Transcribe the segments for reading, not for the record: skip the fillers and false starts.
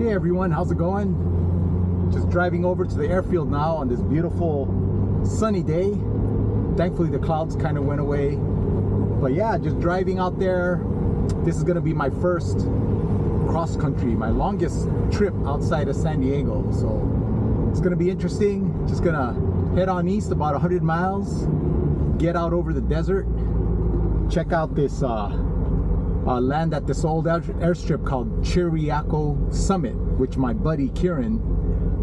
Hey everyone, how's it going? Just driving over to the airfield now on this beautiful sunny day. Thankfully the clouds kind of went away. But yeah, just driving out there. This is gonna be my first cross country, my longest trip outside of San Diego. So it's gonna be interesting. Just gonna head on east about 100 miles, get out over the desert, check out this land at this old airstrip called Chiriaco Summit, which my buddy Kieran,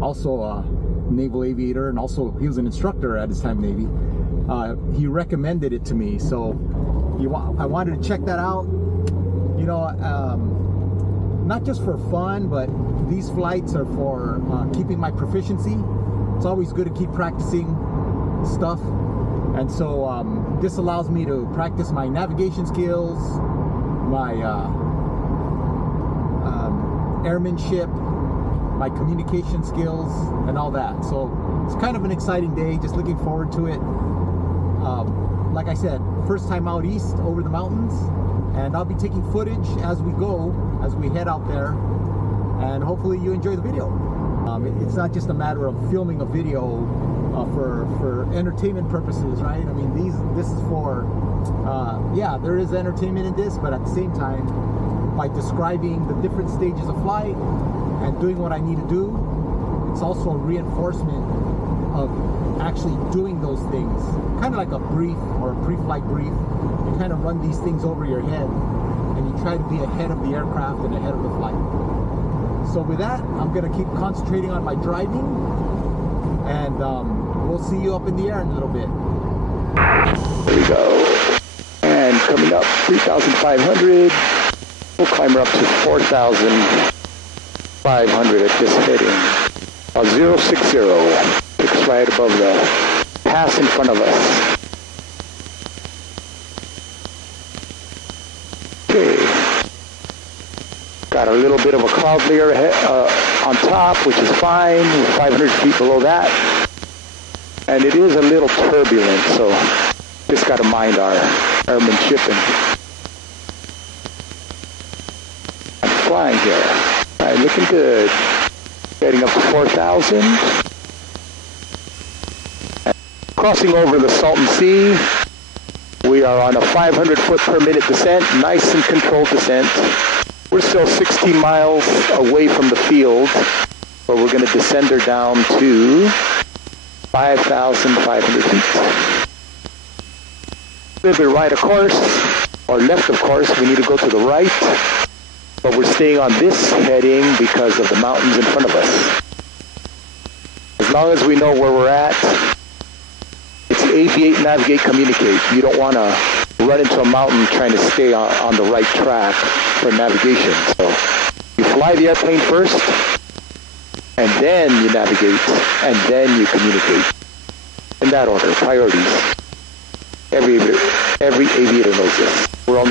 also a naval aviator and also he was an instructor at his time Navy, he recommended it to me. So I wanted to check that out. You know, not just for fun, but these flights are for keeping my proficiency. It's always good to keep practicing stuff, and so this allows me to practice my navigation skills, my airmanship, my communication skills, and all that. So it's kind of an exciting day, just looking forward to it. Like I said, first time out east over the mountains, and I'll be taking footage as we go, as we head out there, and hopefully you enjoy the video. It's not just a matter of filming a video for entertainment purposes, right? I mean, this is for yeah, there is entertainment in this, but at the same time, by describing the different stages of flight and doing what I need to do, it's also a reinforcement of actually doing those things. Kind of like a brief or a pre-flight brief. You kind of run these things over your head and you try to be ahead of the aircraft and ahead of the flight. So with that, I'm going to keep concentrating on my driving, and we'll see you up in the air in a little bit. There we go. And coming up 3,500. We'll climb her up to 4,500 at this heading. 060. Picks right above the pass in front of us. Okay. Got a little bit of a cloud layer on top, which is fine. We're 500 feet below that. And it is a little turbulent, so just got to mind our airmanship. And I'm flying here. All right, looking good. Heading up to 4,000. Crossing over the Salton Sea. We are on a 500 foot per minute descent, nice and controlled descent. We're still 16 miles away from the field, but we're going to descend her down to 5,500 feet. A little bit right of course, or left of course. We need to go to the right, but we're staying on this heading because of the mountains in front of us. As long as we know where we're at, it's aviate, navigate, communicate. You don't want to run into a mountain trying to stay on the right track for navigation. So you fly the airplane first, and then you navigate, and then you communicate. In that order, priorities. Every aviator knows this. We're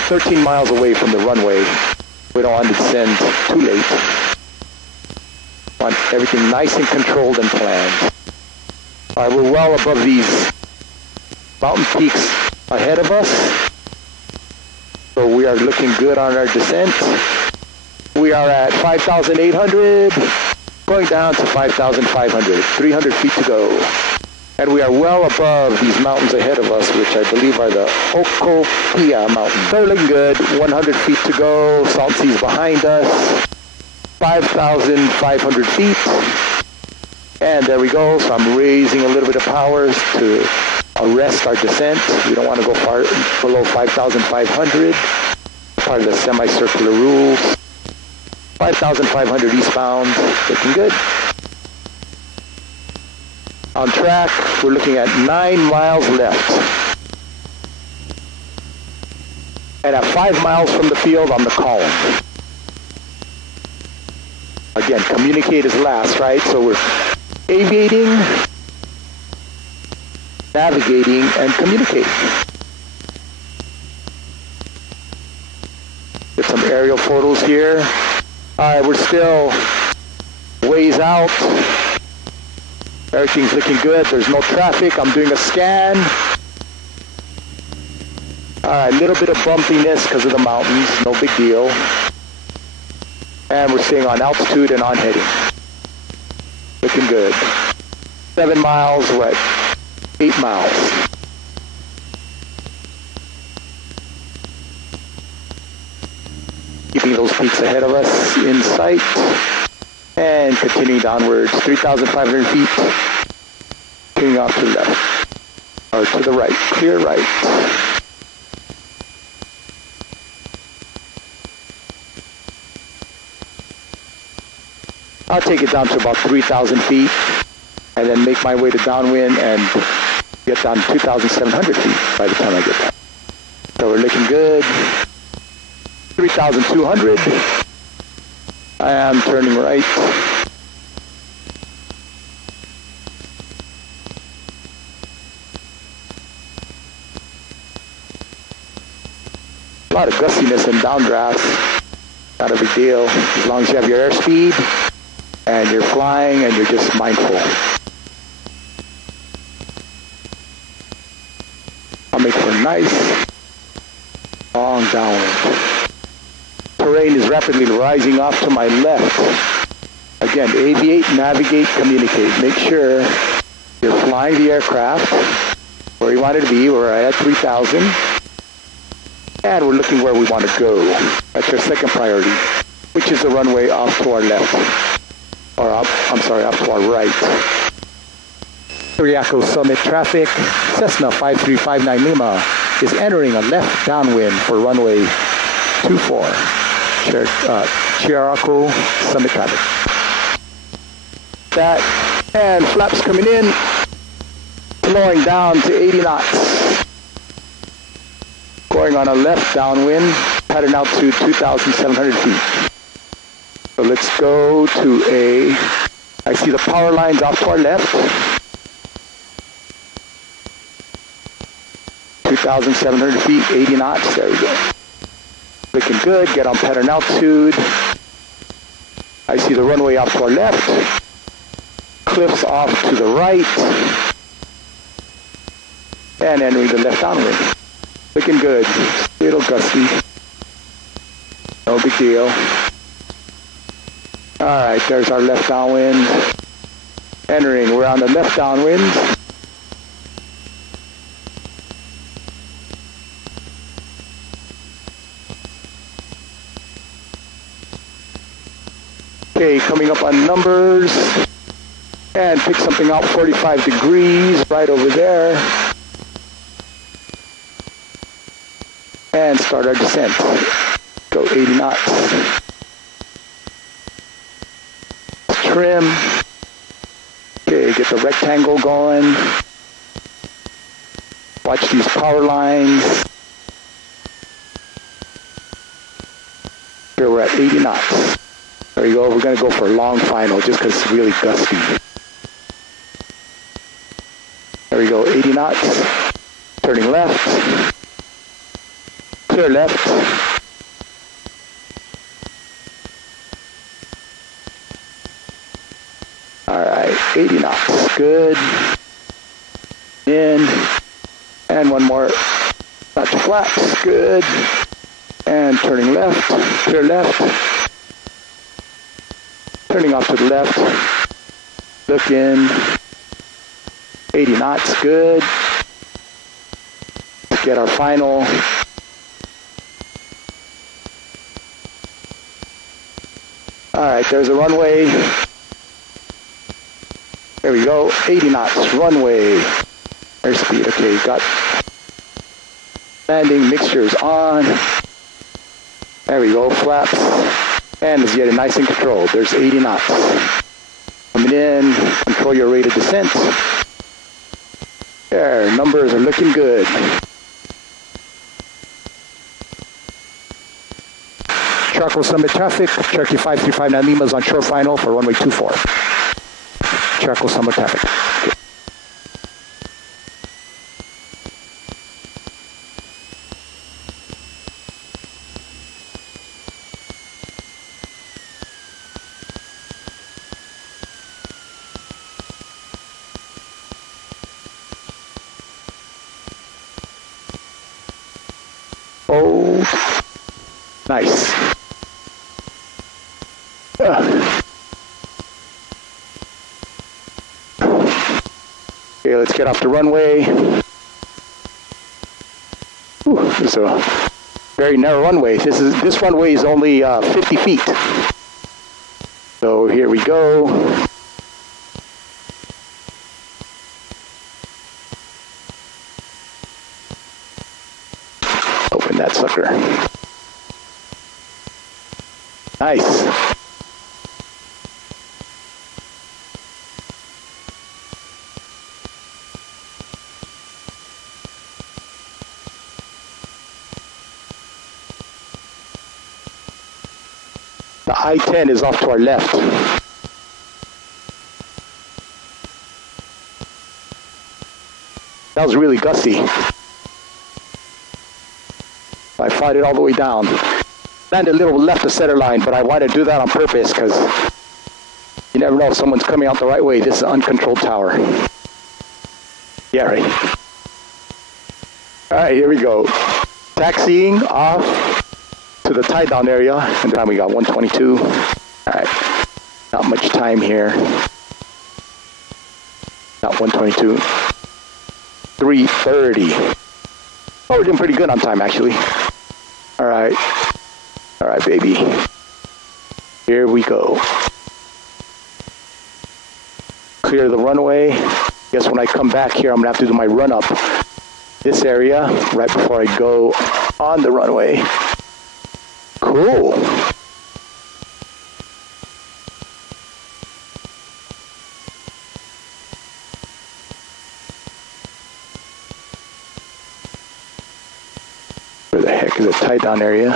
13 miles away from the runway. We don't want to descend too late. Want everything nice and controlled and planned. All right, we're well above these mountain peaks ahead of us. So we are looking good on our descent. We are at 5,800, going down to 5,500, 300 feet to go. And we are well above these mountains ahead of us, which I believe are the Okopia Mountains. They're looking good, 100 feet to go, Salt Sea's behind us, 5,500 feet. And there we go, so I'm raising a little bit of power to arrest our descent. We don't want to go far below 5,500. Part of the semicircular rules. 5,500 eastbound, looking good. On track, we're looking at 9 miles left. And at 5 miles from the field, on the column. Again, communicate is last, right? So we're aviating, navigating, and communicating. Get some aerial photos here. All right, we're still ways out. Everything's looking good. There's no traffic. I'm doing a scan. All right, a little bit of bumpiness because of the mountains. No big deal. And we're staying on altitude and on heading. Looking good. 7 miles, we're at 8 miles. Keeping those peaks ahead of us in sight. And continuing downwards, 3,500 feet. Continuing off to the left. Or to the right, clear right. I'll take it down to about 3,000 feet and then make my way to downwind and get down to 2,700 feet by the time I get there. So we're looking good. 3,200. I am turning right. A lot of gustiness and downdrafts. Not a big deal as long as you have your airspeed and you're flying and you're just mindful. I'll make for a nice long downwind. Terrain is rapidly rising off to my left. Again, aviate, navigate, communicate. Make sure you're flying the aircraft where you want it to be. We're at 3,000. And we're looking where we want to go. That's our second priority, which is the runway off to our left. Or up to our right. Chiriaco Summit traffic. Cessna 5359 Lima is entering a left downwind for runway 24. Chiriaco Summit traffic. That, and flaps coming in, slowing down to 80 knots. Going on a left downwind, pattern out to 2,700 feet. So let's go to I see the power lines off to our left. 2,700 feet, 80 knots, there we go. Looking good, get on pattern altitude. I see the runway off to our left. Cliffs off to the right. And entering the left downwind. Looking good, little gusty. No big deal. Alright, there's our left downwind. Entering, we're on the left downwind. Okay, coming up on numbers. And pick something out 45 degrees right over there. And start our descent. Go 80 knots. Trim. Okay, get the rectangle going. Watch these power lines. Here we're at 80 knots. There you go. We're going to go for a long final just because it's really gusty. There we go. 80 knots. Turning left. Clear left. Alright, 80 knots. Good. In. And one more. Not to flaps. Good. And turning left. Clear left. Turning off to the left. Look in. 80 knots. Good. Let's get our final. Alright, there's a runway. There we go, 80 knots, runway. Airspeed, okay, got landing, mixtures on. There we go, flaps. And let's get it nice and controlled. There's 80 knots. Coming in, control your rate of descent. There, numbers are looking good. Chiriaco Summit traffic, Cherokee 5359 Lima is on shore final for runway 24. Chiriaco Summit traffic. Okay. Oh, nice. Okay, let's get off the runway. Ooh, this is a very narrow runway. This runway is only 50 feet. So here we go. Open that sucker. Nice. The I-10 is off to our left. That was really gusty. I fought it all the way down. Landed a little left of center line, but I wanted to do that on purpose because you never know if someone's coming out the right way. This is an uncontrolled tower. Yeah, right. All right, here we go. Taxiing off to the tie down area, and then we got 122. All right, not much time here. Not 122. 330. Oh, we're doing pretty good on time, actually. All right, baby. Here we go. Clear the runway. Guess when I come back here, I'm gonna have to do my run up this area right before I go on the runway. Cool. Where the heck is a tie down area?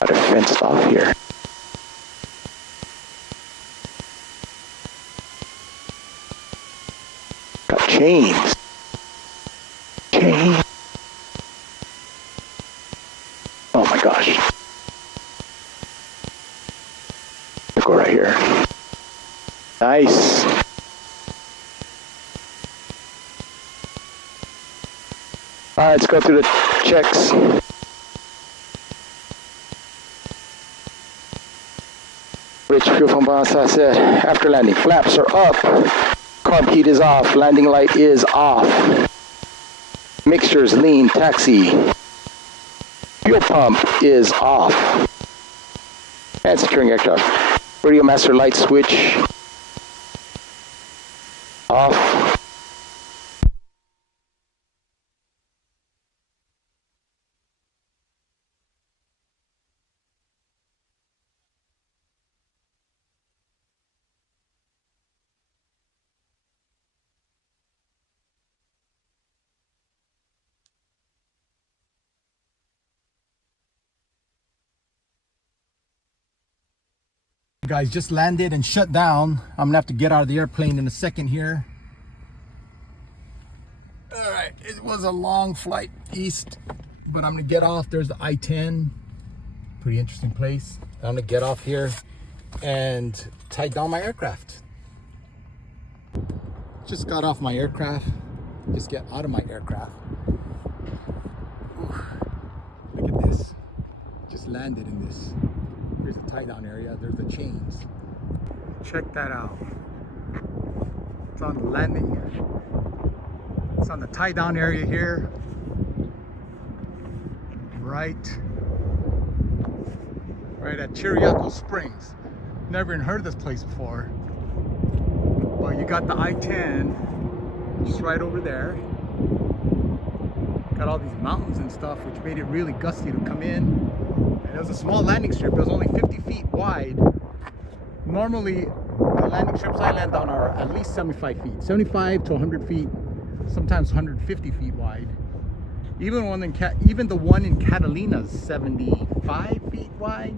Got it fenced off here. Got chains. Chains. Oh my gosh. Go right here. Nice. All right, let's go through the checks. Rich fuel from Bonsa said, after landing, flaps are up, carb heat is off, landing light is off, mixtures lean, taxi, fuel pump is off, and securing aircraft. Radio master light switch off. Guys, just landed and shut down. I'm gonna have to get out of the airplane in a second here. All right, it was a long flight east, but I'm gonna get off. There's the I-10, pretty interesting place. I'm gonna get off here and tie down my aircraft. Just got off my aircraft. Just get out of my aircraft. Ooh, look at this. Just landed in this. Here's the tie down area. There's the chains. Check that out. It's on the landing. It's on the tie down area here. Right at Chiriaco Springs. Never even heard of this place before. But you got the I-10 just right over there. Got all these mountains and stuff, which made it really gusty to come in. And it was a small landing strip. It was only 50 feet wide. Normally, the landing strips I land on are at least 75 feet. 75 to 100 feet, sometimes 150 feet wide. Even the one in Catalina is 75 feet wide.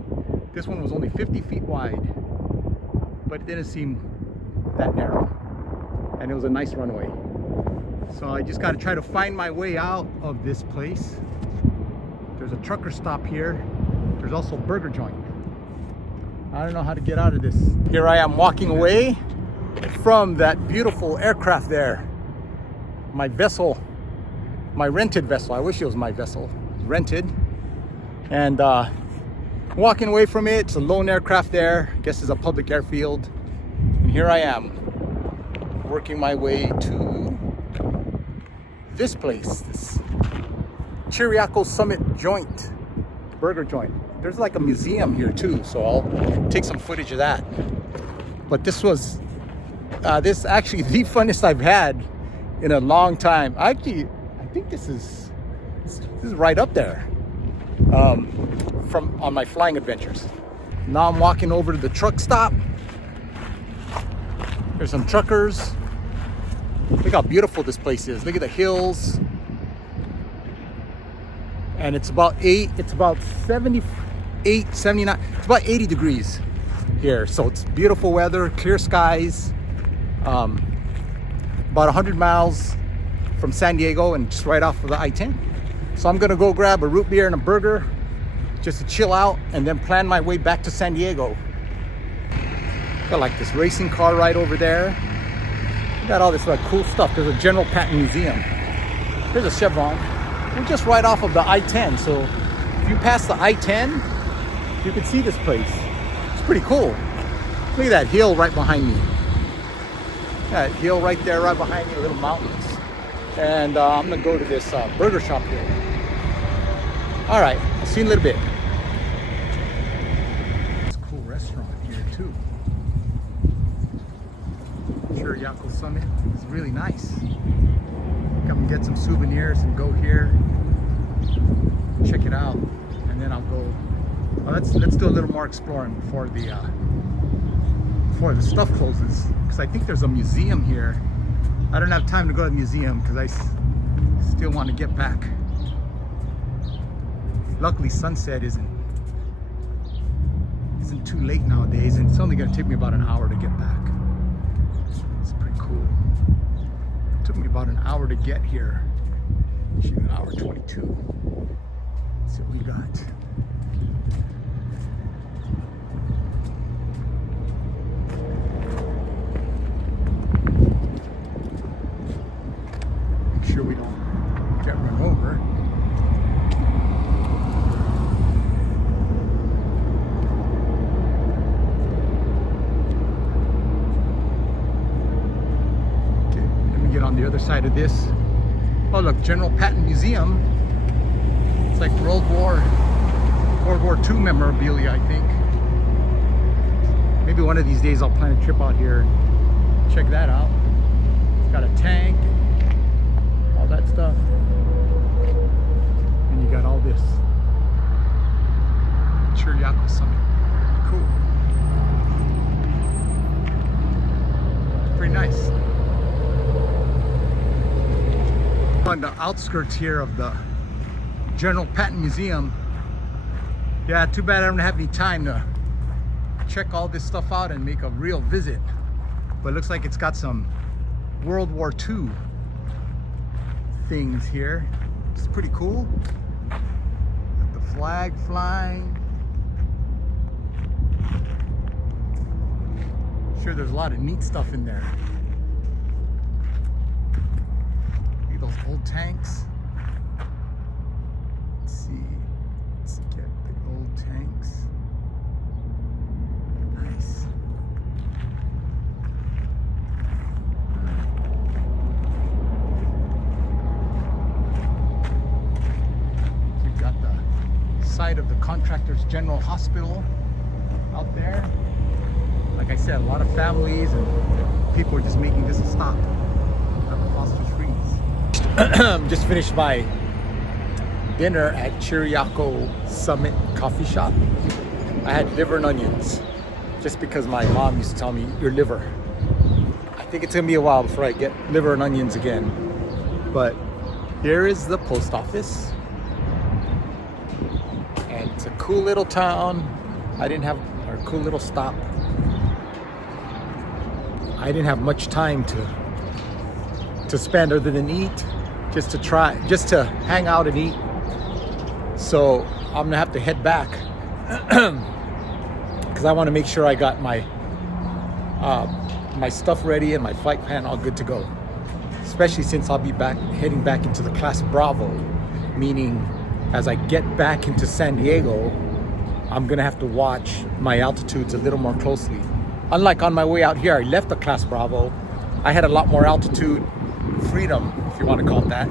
This one was only 50 feet wide. But it didn't seem that narrow. And it was a nice runway. So I just got to try to find my way out of this place. There's a trucker stop here. There's also a burger joint. I don't know how to get out of this. Here I am walking away from that beautiful aircraft there. My vessel, my rented vessel. I wish it was my vessel. It's rented. And walking away from it. It's a lone aircraft there. I guess it's a public airfield. And here I am, working my way to this place, this Chiriaco Summit joint, burger joint. There's like a museum here too, so I'll take some footage of that. But this was, this is actually the funnest I've had in a long time. I think this is right up there from on my flying adventures. Now I'm walking over to the truck stop. There's some truckers. Look how beautiful this place is. Look at the hills. And it's about 78, 79, it's about 80 degrees here. So it's beautiful weather, clear skies. About 100 miles from San Diego and just right off of the I-10. So I'm gonna go grab a root beer and a burger just to chill out and then plan my way back to San Diego. Got like this racing car right over there. Got all this like cool stuff. There's a General Patton Museum. There's a Chevron. We're just right off of the I-10. So if you pass the I-10, you can see this place. It's pretty cool. Look at that hill right behind me. That hill right there, right behind me, little mountains. And I'm gonna go to this burger shop here. All right, I'll see you in a little bit. It's a cool restaurant here too. Chiriaco Summit. It's really nice. Come and get some souvenirs and go here. Check it out, and then I'll go. Well, let's do a little more exploring before the stuff closes, because I think there's a museum here. I don't have time to go to the museum because I still want to get back. Luckily, sunset isn't too late nowadays, and it's only going to take me about an hour to get back. It's pretty cool. It took me about an hour to get here. Shoot, an hour 22. Let's see what we got. Make sure we don't get run over. On the other side of this. Oh look, General Patton Museum. It's like World War II memorabilia, I think. Maybe one of these days I'll plan a trip out here and check that out. It's got a tank and all that stuff. And you got all this. Chiriaco Summit. Cool. Pretty nice. On the outskirts here of the General Patton Museum. Yeah, too bad I don't have any time to check all this stuff out and make a real visit. But it looks like it's got some World War II things here. It's pretty cool. Got the flag flying. Sure, there's a lot of neat stuff in there. Those old tanks. Let's get the old tanks. Nice. You've got the site of the Contractors General Hospital out there. Like I said, a lot of families and people are just making this a stop. Just finished my dinner at Chiriaco Summit coffee shop. I had liver and onions, just because my mom used to tell me, your liver. I think it's gonna be a while before I get liver and onions again. But here is the post office. And it's a cool little town. A cool little stop. I didn't have much time to spend other than eat. Just to hang out and eat. So I'm gonna have to head back because I want to make sure I got my stuff ready and my flight plan all good to go. Especially since I'll be heading back into the class Bravo, meaning as I get back into San Diego, I'm gonna have to watch my altitudes a little more closely. Unlike on my way out here, I left the Class Bravo. I had a lot more altitude freedom, if you want to call it that.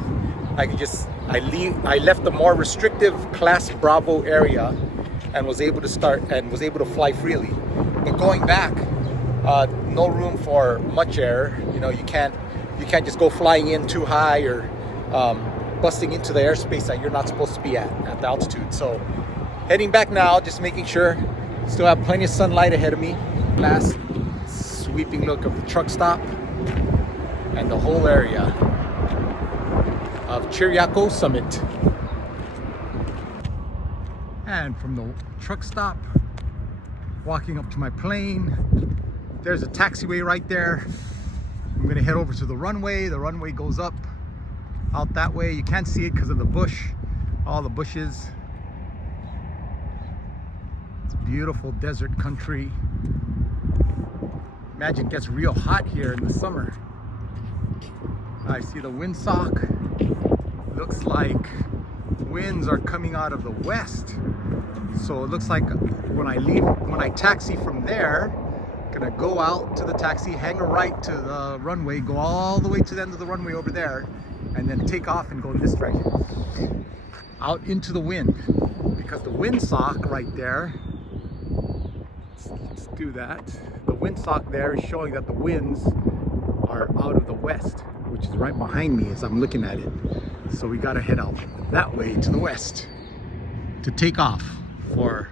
I left the more restrictive Class Bravo area and was able to fly freely. But going back, no room for much air. You know, you can't just go flying in too high or busting into the airspace that you're not supposed to be at the altitude. So heading back now, just making sure still have plenty of sunlight ahead of me. Last sweeping look of the truck stop and the whole area of Chiriaco Summit. And from the truck stop, walking up to my plane, there's a taxiway right there. I'm gonna head over to the runway. The runway goes up out that way. You can't see it because of the bush, all the bushes. It's beautiful desert country. Imagine it gets real hot here in the summer. I see the windsock. Looks like winds are coming out of the west. So it looks like when I taxi from there, gonna go out to the taxi, hang a right to the runway, go all the way to the end of the runway over there, and then take off and go in this direction. Out into the wind. Because the windsock right there, let's do that. The windsock there is showing that the winds are out of the west, which is right behind me as I'm looking at it. So we gotta head out that way to the west to take off for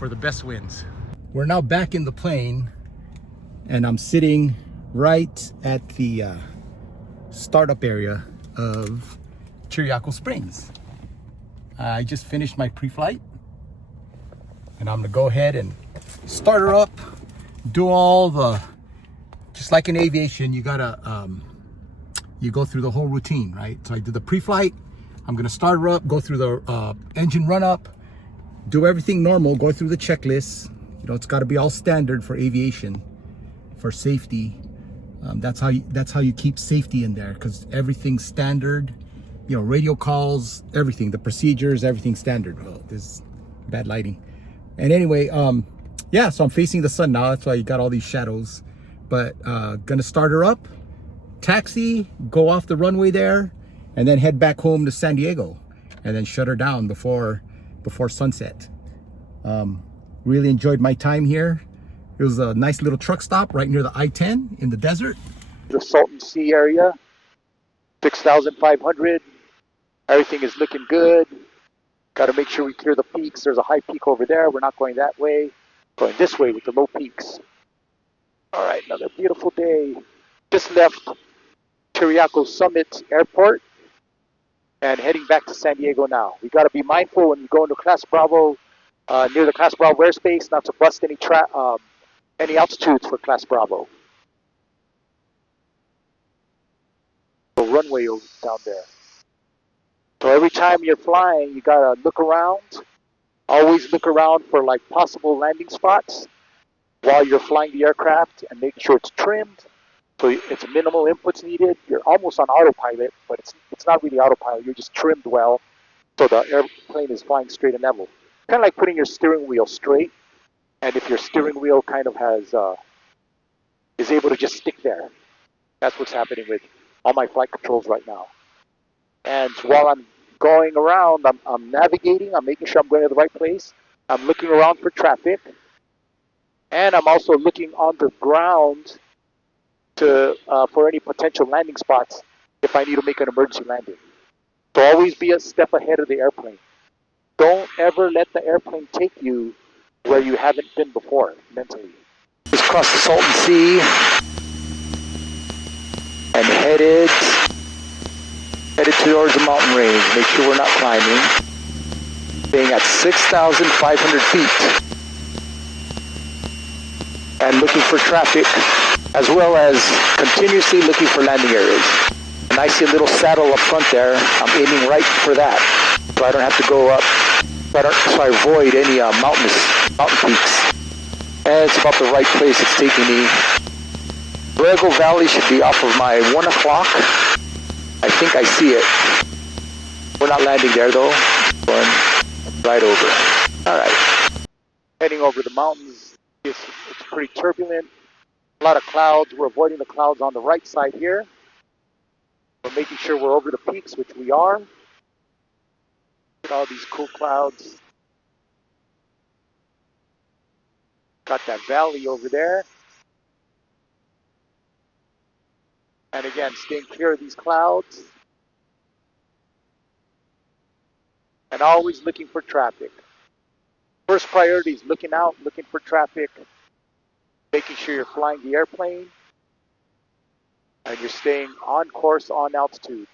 the best winds. We're now back in the plane and I'm sitting right at the startup area of Chiriaco Springs. I just finished my pre-flight and I'm gonna go ahead and start her up, do all the, just like in aviation, you gotta you go through the whole routine, right? So I did the pre-flight, I'm gonna start her up, go through the engine run up, do everything normal, go through the checklist. You know, it's gotta be all standard for aviation, for safety. That's how you keep safety in there, because everything's standard. You know, radio calls, everything, the procedures, everything's standard. Oh, this is bad lighting. And anyway, yeah, so I'm facing the sun now. That's why you got all these shadows. But gonna start her up, taxi, go off the runway there, and then head back home to San Diego, and then shut her down before sunset. Really enjoyed my time here. It was a nice little truck stop right near the I-10 in the desert. The Salton Sea area, 6,500. Everything is looking good. Got to make sure we clear the peaks. There's a high peak over there. We're not going that way. Going this way with the low peaks. All right, another beautiful day. Just left Chiriaco Summit Airport and heading back to San Diego now. We got to be mindful when you go into Class Bravo, near the Class Bravo airspace, not to bust any altitudes for Class Bravo. The runway down there. So every time you're flying, you gotta look around. Always look around for like possible landing spots while you're flying the aircraft, and make sure it's trimmed. So it's minimal inputs needed. You're almost on autopilot, but it's not really autopilot. You're just trimmed well, so the airplane is flying straight and level. Kind of like putting your steering wheel straight. And if your steering wheel kind of is able to just stick there, that's what's happening with all my flight controls right now. And while I'm going around, I'm navigating, I'm making sure I'm going to the right place. I'm looking around for traffic. And I'm also looking on the ground for any potential landing spots if I need to make an emergency landing. So always be a step ahead of the airplane. Don't ever let the airplane take you where you haven't been before, mentally. Just crossed the Salton Sea and headed towards the mountain range. Make sure we're not climbing. Being at 6,500 feet. And looking for traffic, as well as continuously looking for landing areas. And I see a little saddle up front there. I'm aiming right for that, so I don't have to go up. So I avoid any mountain peaks. And it's about the right place it's taking me. Borrego Valley should be off of my 1 o'clock. I think I see it. We're not landing there though. Going right over. All right. Heading over the mountains, it's pretty turbulent. A lot of clouds. We're avoiding the clouds on the right side here. We're making sure we're over the peaks, which we are. Look at all these cool clouds. Got that valley over there. And again, staying clear of these clouds. And always looking for traffic. First priority is looking out, looking for traffic, making sure you're flying the airplane, and you're staying on course, on altitude.